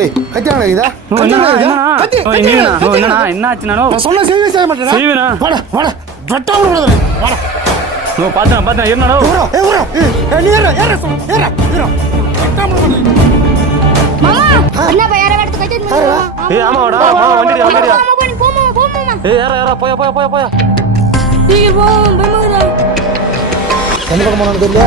ஏய் கத்தியானே இதா என்னண்ணா என்ன ஆச்சு? நான் சொன்ன செய்ய மாட்டேன். செய்வேனா? வாடா வாடா வெட்டா விடுறத வாடா. பார்த்தேன் என்னடா நீ ஏற வெட்டா விடுறத. மாமா அண்ணா பையற வரது கட்டிட்டு ஏய் ஆமா வாடா வண்டியா ஏய் ஏற போயா நீங்க பயமாடா. எந்த பக்கம் போறன்னு தெரியல.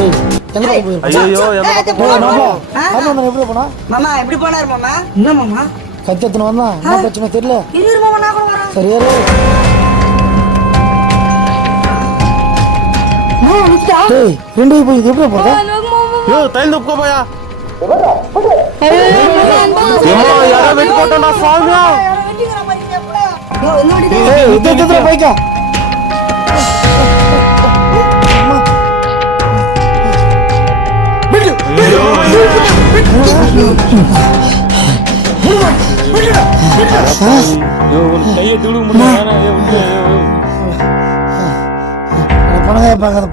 ஏய் எந்த பக்கம் போறீங்க? ஐயோ எந்த பக்கம் போறோம்? எப்படி போனா? மாமா எப்படி போனாரு மாமா? என்ன மாமா கத்தியத்துன வந்தா என்ன பிரச்சனை தெரியல. இரு மாமா நான் கூட வரேன். சரி ஏறு. ஏய் ரெண்டு போய் எப்படி போற? யோ தைல் தப்புக்க போயா. யாரோ வெட்டி போட்டா சாமியா. ஏய் இதெல்லாம் போய்க்கா.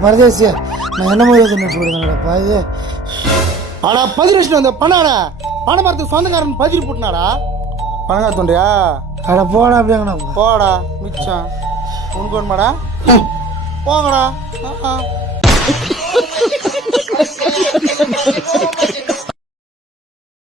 பரதேசிய நான் என்ன போடுறேன்டா இது. ஆனா பதினெட்டு வந்த பணாடா பணம் பார்த்து சொந்தக்காரன் பதிரி போட்டுனாடா. பணங்கா தோன்றியா? அட போடா அப்படியாங்கண்ணா. போடா மிச்சம் உனக்கு வேணுமாடா? போங்கடா.